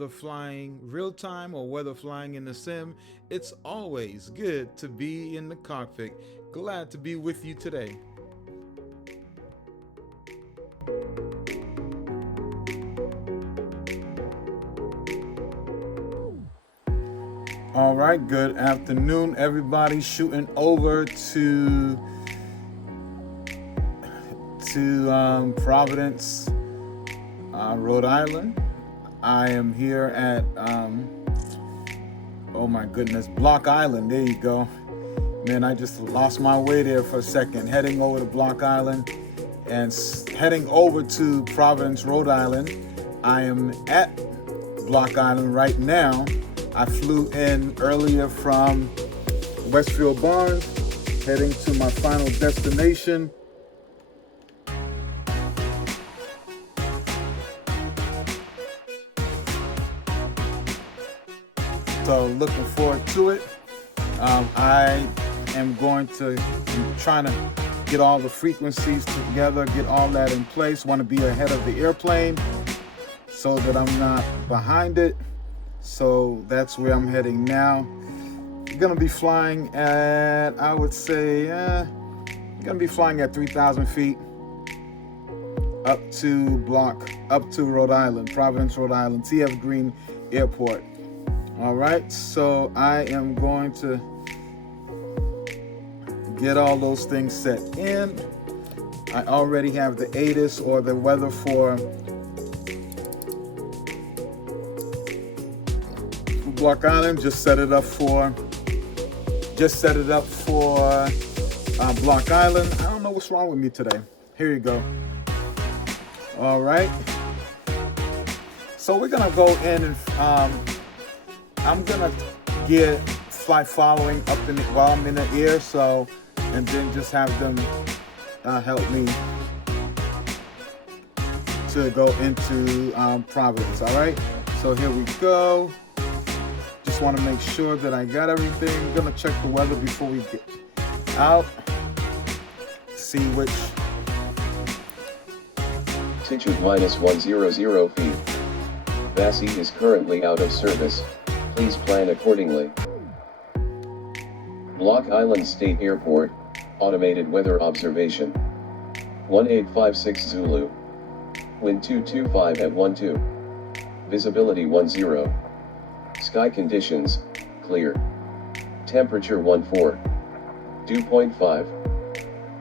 whether flying real time or whether flying in the sim, it's always good to be in the cockpit. Glad to be with you today. All right, good afternoon, everybody. Shooting over to Providence, Rhode Island. I am here at oh my goodness, Block Island. There you go. Man, I just lost my way there for a second. Heading over to Block Island and heading over to Providence, Rhode Island. I am at Block Island right now. I flew in earlier from Westfield Barnes, heading to my final destination. So looking forward to it. I am going to trying to get all the frequencies together, get all that in place. Want to be ahead of the airplane so that I'm not behind it. So that's where I'm heading now. I'm gonna be flying at, I would say, I'm gonna be flying at 3,000 feet up to Rhode Island, Providence, Rhode Island, TF Green Airport. All right, so I am going to get all those things set in. I already have the ATIS, or the weather for Block Island. Just set it up for Block Island. I don't know what's wrong with me today. Here you go. All right. So we're gonna go in and I'm gonna get flight following up in while I'm in the air. So, and then just have them help me to go into Providence. All right. So here we go. Just want to make sure that I got everything. I'm gonna check the weather before we get out. See which. Altitude -100 feet. VASI is currently out of service. Please plan accordingly. Block Island State Airport, automated weather observation. 1856 Zulu. Wind 225 at 12. Visibility 10. Sky conditions, clear. Temperature 14. Dew point 5.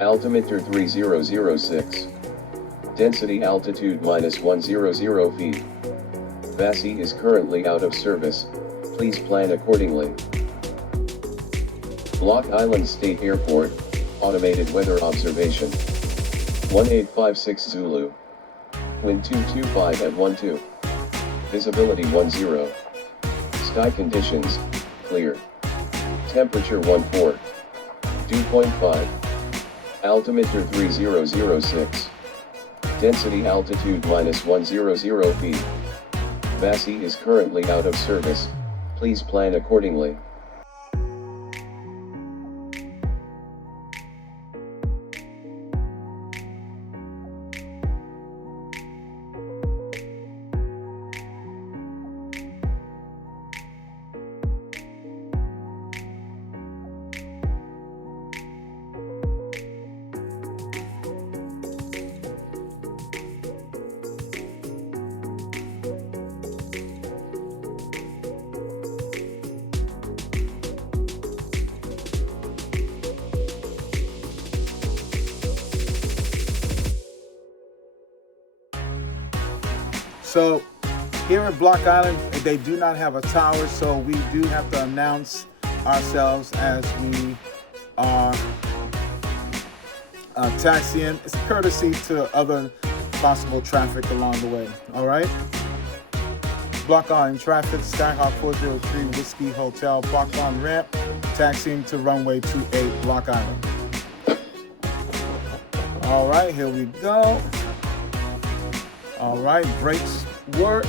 Altimeter 3006. Density altitude -100 feet. VASI is currently out of service. Please plan accordingly. Block Island State Airport, automated weather observation. 1856 Zulu. Wind 225 at 12. Visibility 10. Sky conditions, clear. Temperature 14. Dew point 5. Altimeter 3006. Density altitude -100 feet. VASI is currently out of service. Please plan accordingly. So here at Block Island, they do not have a tower, so we do have to announce ourselves as we are taxiing. It's a courtesy to other possible traffic along the way. All right. Block Island traffic, Skyhawk 403 Whiskey Hotel, Block Island ramp, taxiing to runway 28, Block Island. All right, here we go. All right, brakes work.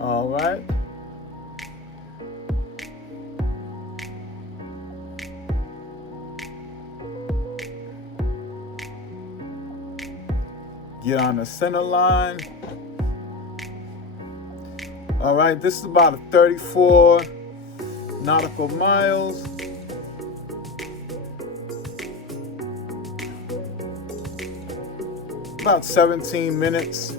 All right. Get on the center line. All right, this is about 34 nautical miles. About 17 minutes.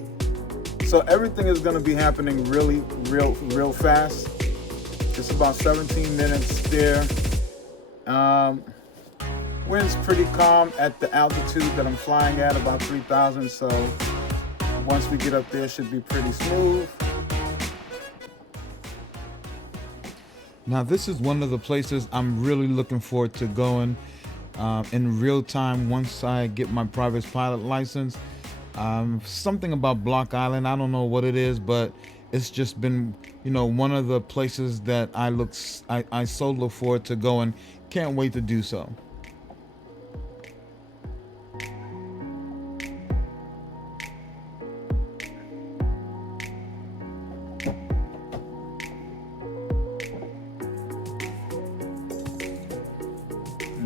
So everything is going to be happening really, real fast. It's about 17 minutes there. Wind's pretty calm at the altitude that I'm flying at, about 3,000. So once we get up there, it should be pretty smooth. Now, this is one of the places I'm really looking forward to going in real time once I get my private pilot license. Something about Block Island, I don't know what it is, but it's just been, one of the places that I so look forward to going. Can't wait to do so.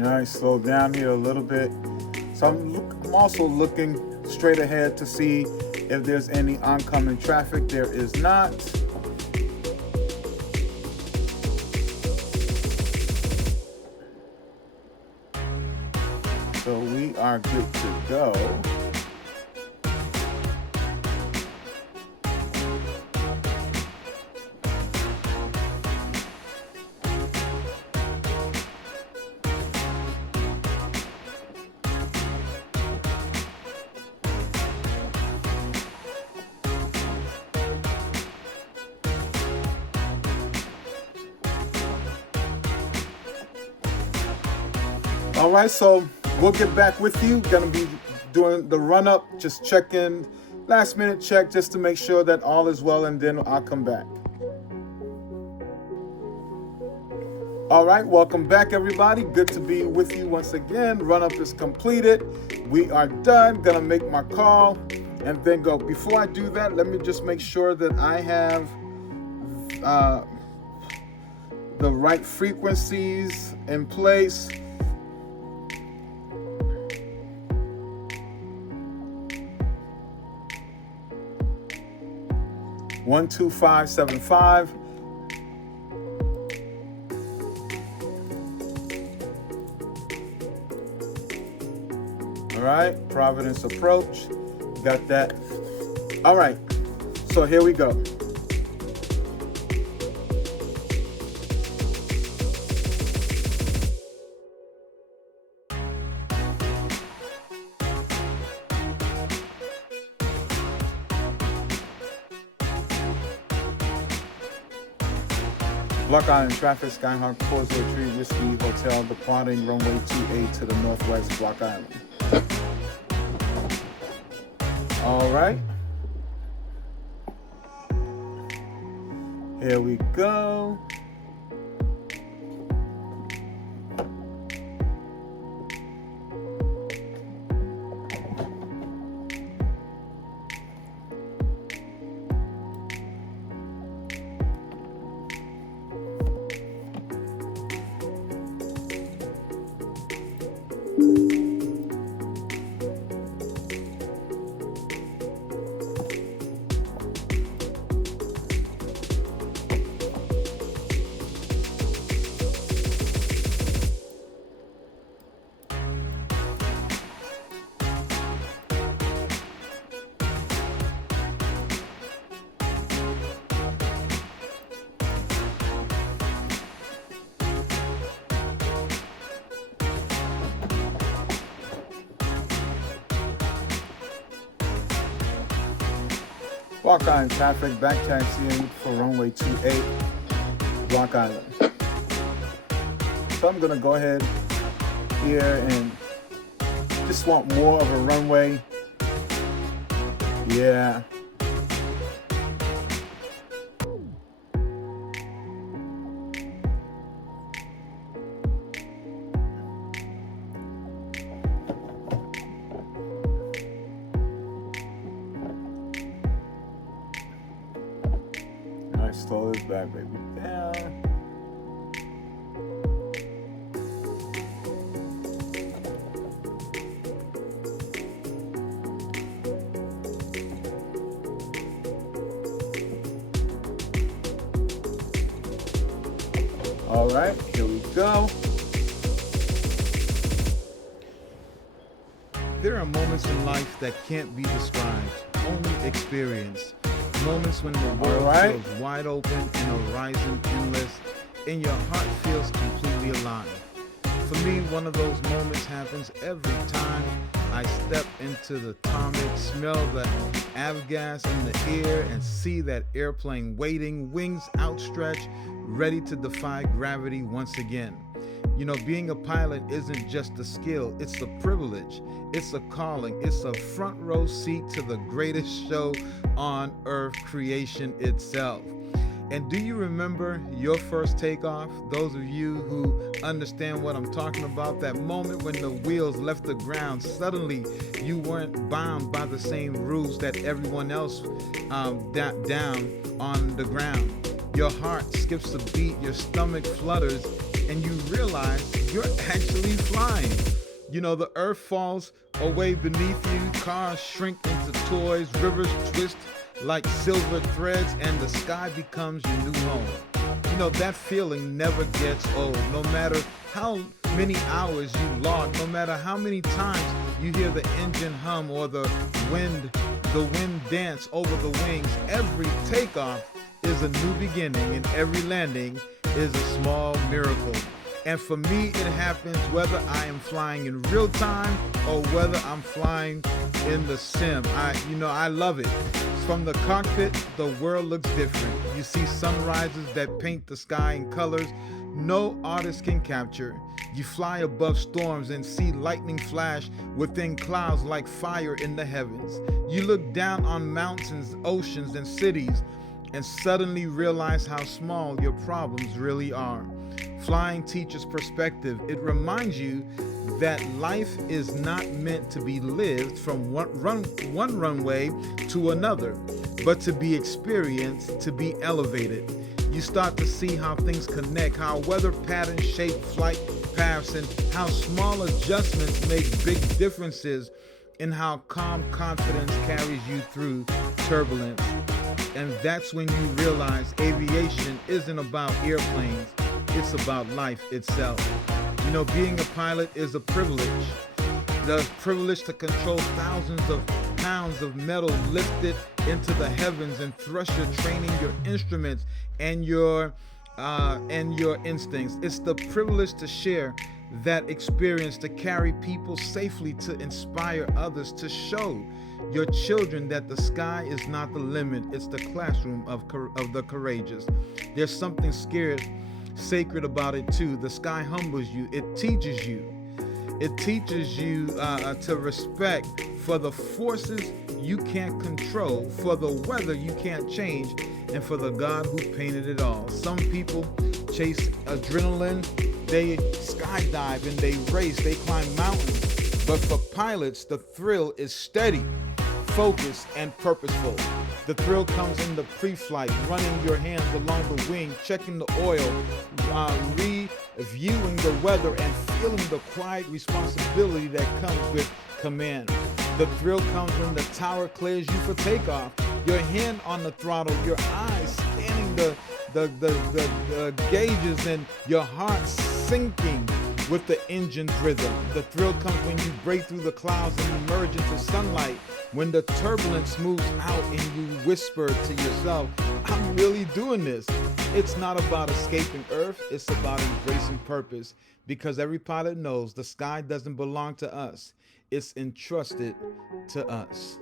All right, slow down here a little bit. So I'm also looking straight ahead to see if there's any oncoming traffic. There is not. So we are good to go. All right, so we'll get back with you. Gonna be doing the run up, just checking, last minute check just to make sure that all is well, and then I'll come back. All right, welcome back, everybody. Good to be with you once again. Run up is completed. We are done. Gonna make my call and then go. Before I do that, let me just make sure that I have the right frequencies in place. One, 2, 5, 7, 5. All right, Providence approach. Got that. All right, so here we go. Block Island traffic, Skyhawk 403 Whiskey Hotel, departing runway 28 to the northwest, Block Island. All right. Here we go. Block Island traffic, back taxiing for runway 28, Block Island. So I'm gonna go ahead here and just want more of a runway. Yeah. Nice, slow this bad baby down. All right, here we go. There are moments in life that can't be described, only experienced. Moments when the world feels wide open and a horizon endless, and your heart feels completely alive. For me, one of those moments happens every time I step into the tarmac, smell the avgas in the air, and see that airplane waiting, wings outstretched, ready to defy gravity once again. You know, being a pilot isn't just a skill, it's a privilege, it's a calling, it's a front row seat to the greatest show on earth, creation itself. And do you remember your first takeoff? Those of you who understand what I'm talking about, that moment when the wheels left the ground, suddenly you weren't bound by the same rules that everyone else down on the ground. Your heart skips a beat, your stomach flutters, and you realize you're actually flying. You know, the earth falls away beneath you, cars shrink into toys, rivers twist like silver threads, and the sky becomes your new home. You know, that feeling never gets old. No matter how many hours you log, no matter how many times you hear the engine hum or the wind dance over the wings, every takeoff is a new beginning, and every landing is a small miracle. And for me, it happens whether I am flying in real time or whether I'm flying in the sim. I love it. From the cockpit, the world looks different. You see sunrises that paint the sky in colors no artist can capture. You fly above storms and see lightning flash within clouds like fire in the heavens. You look down on mountains, oceans, and cities and suddenly realize how small your problems really are. Flying teaches perspective. It reminds you that life is not meant to be lived from one runway to another, but to be experienced, to be elevated. You start to see how things connect, how weather patterns shape flight paths, and how small adjustments make big differences in how calm confidence carries you through turbulence. And that's when you realize aviation isn't about airplanes, it's about life itself. You know, being a pilot is a privilege. The privilege to control thousands of pounds of metal lifted into the heavens and thrust your training, your instruments, and your instincts. It's the privilege to share that experience, to carry people safely, to inspire others, to show your children that the sky is not the limit, it's the classroom of the courageous. There's something sacred about it too. The sky humbles you. It teaches you to respect for the forces you can't control, for the weather you can't change, and for the God who painted it all. Some people chase adrenaline, they skydive and they race, they climb mountains. But for pilots, the thrill is steady, focused, and purposeful. The thrill comes in the pre-flight, running your hands along the wing, checking the oil, reviewing the weather, and feeling the quiet responsibility that comes with command. The thrill comes when the tower clears you for takeoff. Your hand on the throttle, your eyes scanning the gauges, and your heart sinking with the engine's rhythm. The thrill comes when you break through the clouds and emerge into sunlight, when the turbulence moves out and you whisper to yourself, I'm really doing this. It's not about escaping Earth, it's about embracing purpose, because every pilot knows the sky doesn't belong to us, it's entrusted to us.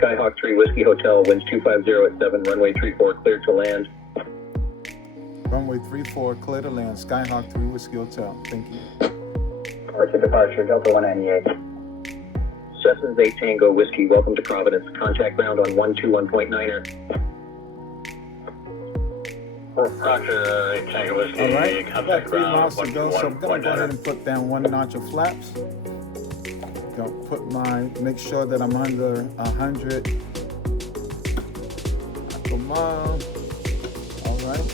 Skyhawk 3 Whiskey Hotel, winds 250 at 7, runway 34 clear to land. Runway 34 clear to land, Skyhawk 3 Whiskey Hotel. Thank you. Departure, departure, Delta 198. Cessna's 8 Tango Whiskey, welcome to Providence. Contact ground on 121.9er. Roger, 8 Tango Whiskey. All right, I've got 3 miles to go, so I'm going to go ahead 121.9er. and put down 1 notch of flaps. Make sure that I'm under 100 per mile. All right.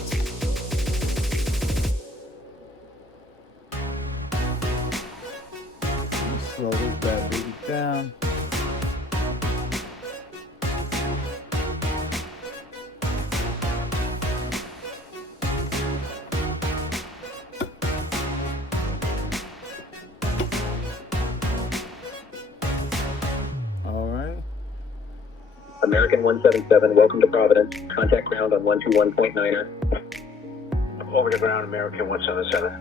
American 177, welcome to Providence. Contact ground on 121.9er. Over the ground, American 177.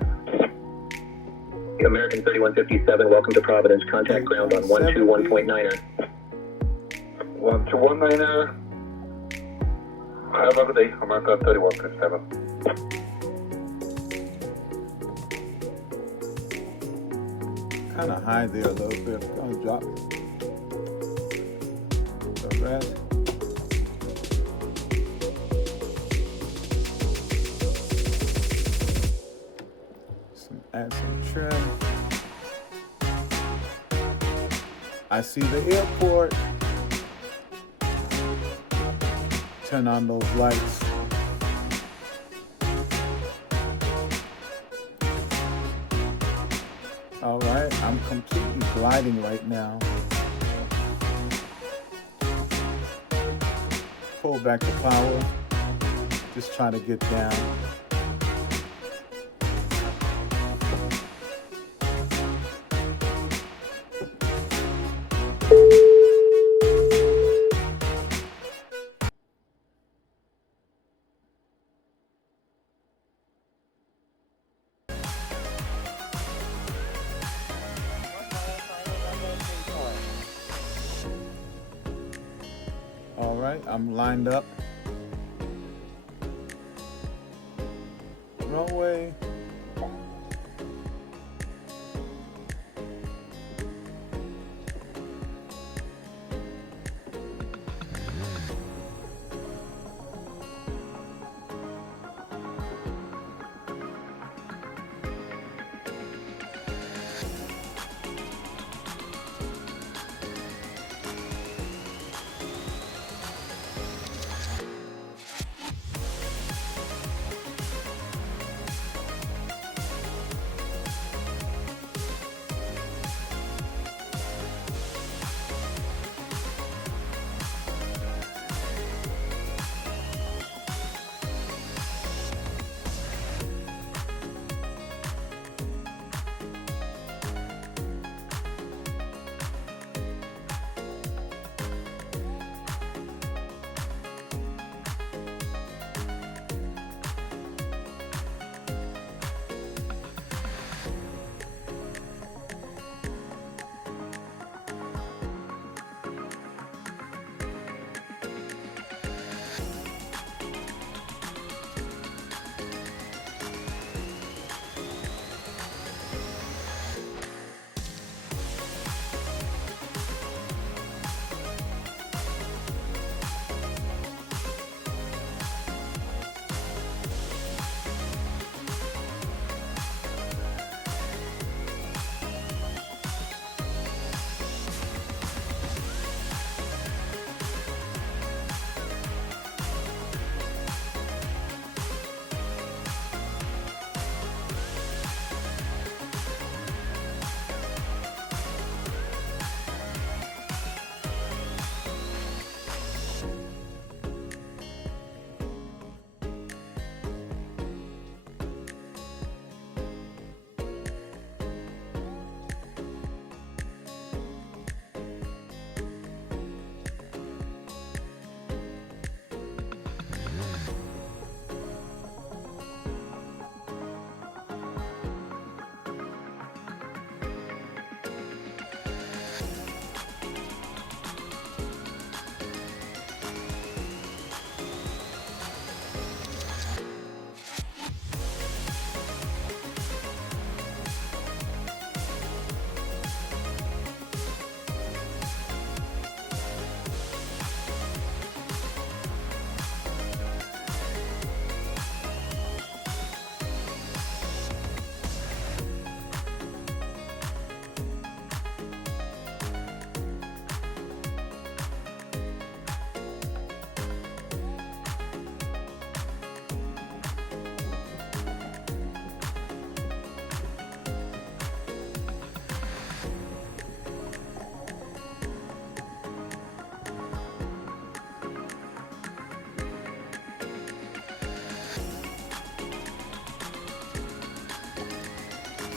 American 3157, welcome to Providence. Contact ground on 121.9er. 1219er. Have a good day, America 3157. Kind of high there a little bit. I'm gonna drop the red. Add some trim. I see the airport. Turn on those lights. All right, I'm completely gliding right now. Pull back the power. Just try to get down. All right, I'm lined up. Runway.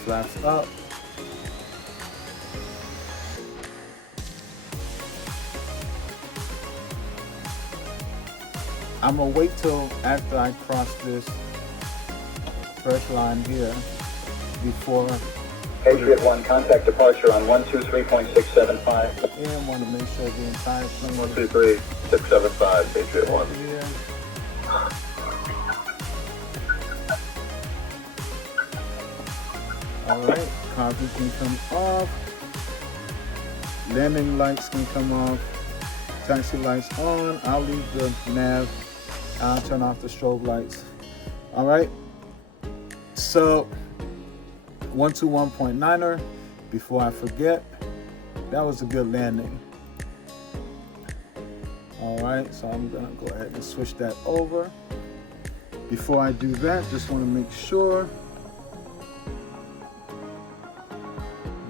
Flaps up. I'm gonna wait till after I cross this first line here before. Patriot 1, contact departure on 123.675. And want to make sure the entire plane 123.675, Patriot 1. here. Alright, copy can come off. Landing lights can come off. Taxi lights on. I'll leave the nav. I'll turn off the strobe lights. Alright. So 121.9er. Before I forget, that was a good landing. Alright, so I'm gonna go ahead and switch that over. Before I do that, just want to make sure.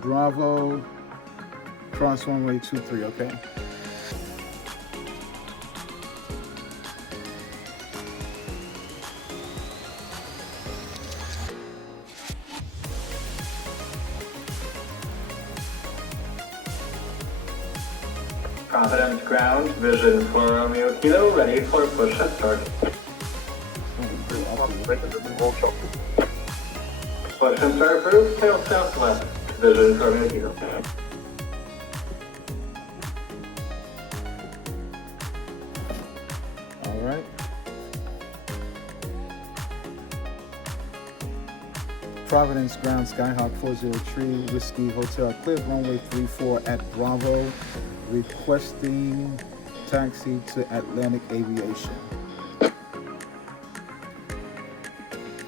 Bravo, cross runway 23, okay. Providence ground, vision for Romeo Kilo, ready for push and start. Push and start approved, tail southwest, vision for Romeo Kilo. All right. Providence ground, Skyhawk 403, Whiskey Hotel, clear runway 34 at Bravo, requesting taxi to Atlantic Aviation.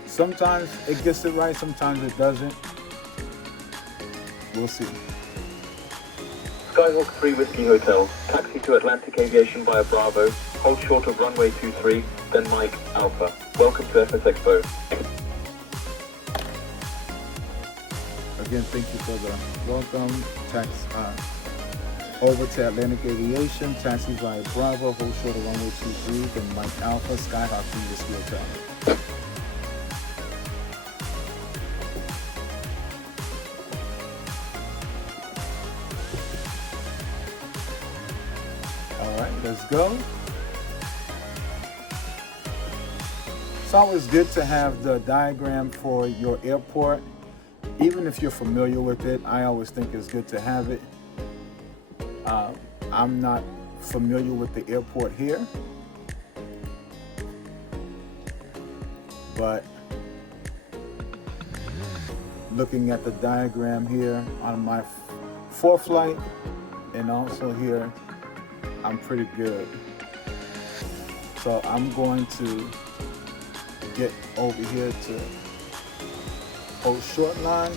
Sometimes it gets it right, sometimes it doesn't. We'll see. Skyhawk 3 Whiskey Hotel, taxi to Atlantic Aviation via Bravo, hold short of runway 23, then Mike Alpha. Welcome to FS Expo. Again, thank you for the welcome. Over to Atlantic Aviation, taxi via Bravo, hold short of runway 23, then Mike Alpha, Skyhawk 3 Whiskey Hotel. All right, let's go. It's always good to have the diagram for your airport. Even if you're familiar with it, I always think it's good to have it. I'm not familiar with the airport here, but looking at the diagram here on my fourth flight and also here, I'm pretty good. So I'm going to get over here to hold short line.